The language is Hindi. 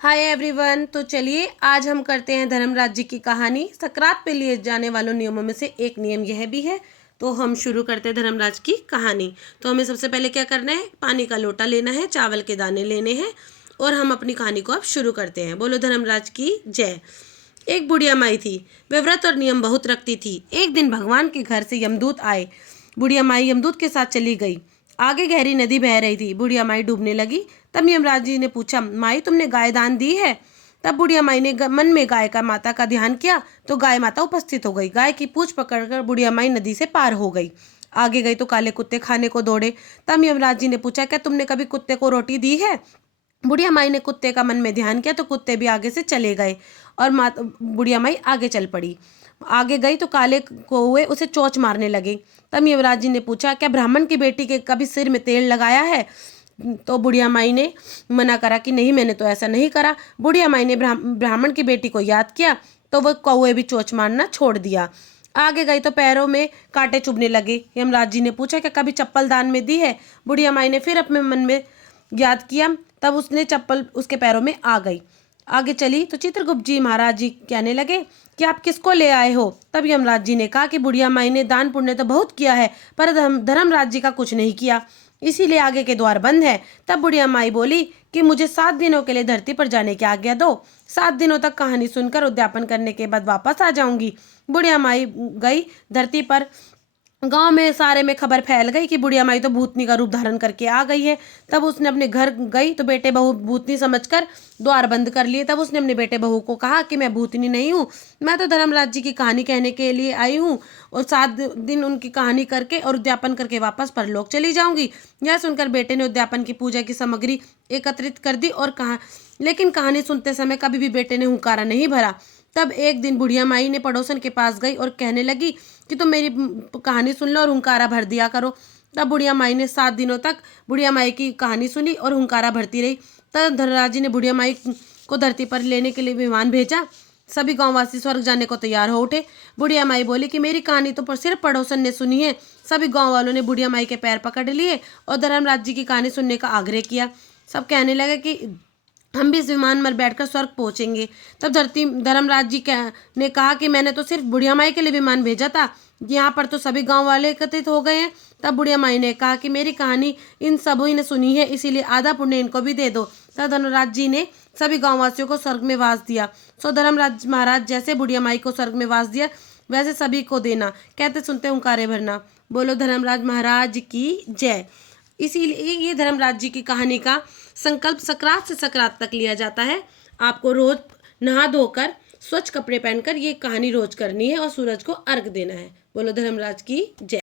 Hi everyone. तो चलिए आज हम करते हैं धर्मराज जी की कहानी। सकरात पे लिए जाने वालों नियमों में से एक नियम यह भी है। तो हम शुरू करते हैं धर्मराज की कहानी। तो हमें सबसे पहले क्या करना है, पानी का लोटा लेना है, चावल के दाने लेने हैं और हम अपनी कहानी को अब शुरू करते हैं। बोलो धर्मराज की जय। एक बुढ़िया माई थी, वह व्रत और नियम बहुत रखती थी। एक दिन भगवान के घर से यमदूत आए। बुढ़िया माई यमदूत के साथ चली गई। आगे गहरी नदी बह रही थी। बुढ़िया माई डूबने लगी। तब यमराज जी ने पूछा, माई तुमने गाय दान दी है? तब बुढ़िया माई ने मन में गाय का माता का ध्यान किया तो गाय माता उपस्थित हो गई। गाय की पूंछ पकड़कर बुढ़िया माई नदी से पार हो गई। आगे गई तो काले कुत्ते खाने को दौड़े। तब यमराज जी ने पूछा, क्या तुमने कभी कुत्ते को रोटी दी है? बुढ़िया माई ने कुत्ते का मन में ध्यान किया तो कुत्ते भी आगे से चले गए और बुढ़िया माई आगे चल पड़ी। आगे गई तो काले कौवे उसे चोंच मारने लगे। तब युवराज जी ने पूछा, क्या ब्राह्मण की बेटी के कभी सिर में तेल लगाया है? तो बुढ़िया माई ने मना करा कि नहीं, मैंने तो ऐसा नहीं करा। बुढ़िया माई ने ब्राह्मण की बेटी को याद किया तो वह कौवे भी चोंच मारना छोड़ दिया। आगे गई तो पैरों में कांटे चुभने लगे। यमराज जी ने पूछा, क्या कभी चप्पल दान में दी है? बुढ़िया माई ने फिर अपने मन में याद किया, तब उसने चप्पल उसके पैरों में आ गई। आगे चली तो चित्रगुप्त जी महाराज जी कहने लगे कि आप किसको ले आए हो? तब यमराज जी ने कहा कि बुढ़िया माई ने दान पुण्य तो बहुत किया है पर धर्मराज जी का कुछ नहीं किया, इसीलिए आगे के द्वार बंद है। तब बुढ़िया माई बोली कि मुझे 7 दिनों के लिए धरती पर जाने की आज्ञा दो। 7 दिनों तक कहानी सुनकर उद्यापन करने के बाद वापस आ जाऊंगी। बुढ़िया माई गई धरती पर। गांव में सारे में खबर फैल गई कि बुढ़िया माई तो भूतनी का रूप धारण करके आ गई है। तब उसने अपने घर गई तो बेटे बहू भूतनी समझकर द्वार बंद कर लिए। तब उसने अपने बेटे बहू को कहा कि मैं भूतनी नहीं हूँ, मैं तो धर्मराज जी की कहानी कहने के लिए आई हूँ और 7 दिन उनकी कहानी करके और उद्यापन करके वापस परलोक चली जाऊंगी। यह सुनकर बेटे ने उद्यापन की पूजा की सामग्री एकत्रित कर दी और कहा, लेकिन कहानी सुनते समय कभी भी बेटे ने हुंकारा नहीं भरा। तब एक दिन बुढ़िया माई ने पड़ोसन के पास गई और कहने लगी कि तुम मेरी कहानी सुन लो और हुंकारा भर दिया करो। तब बुढ़िया माई ने 7 दिनों तक बुढ़िया माई की कहानी सुनी और हुंकारा भरती रही। तब धर्मराज जी ने बुढ़िया माई को धरती पर लेने के लिए विमान भेजा। सभी गांववासी स्वर्ग जाने को तैयार हो उठे। बुढ़िया माई बोली कि मेरी कहानी तो सिर्फ पड़ोसन ने सुनी है। सभी गांव वालों ने बुढ़िया माई के पैर पकड़ लिए और धर्मराज जी की कहानी सुनने का आग्रह किया। सब कहने लगे कि हम भी इस विमान में बैठकर स्वर्ग पहुंचेंगे। तब धर्मराज जी ने कहा कि मैंने तो सिर्फ बुढ़िया माई के लिए विमान भेजा था, यहाँ पर तो सभी गांव वाले एकत्रित हो गए हैं। तब बुढ़िया माई ने कहा कि मेरी कहानी इन सभी ने सुनी है, इसीलिए आधा पुण्य इनको भी दे दो। तब धर्मराज जी ने सभी गांववासियों को स्वर्ग में वास दिया। सो धर्मराज महाराज जैसे बुढ़िया माई को स्वर्ग में वास दिया वैसे सभी को देना। कहते सुनते हुंकारे भरना। बोलो धर्मराज महाराज की जय। इसीलिए ये धर्मराज जी की कहानी का संकल्प सकरात से सकरात तक लिया जाता है। आपको रोज नहा धोकर स्वच्छ कपड़े पहनकर ये कहानी रोज करनी है और सूरज को अर्घ देना है। बोलो धर्मराज की जय।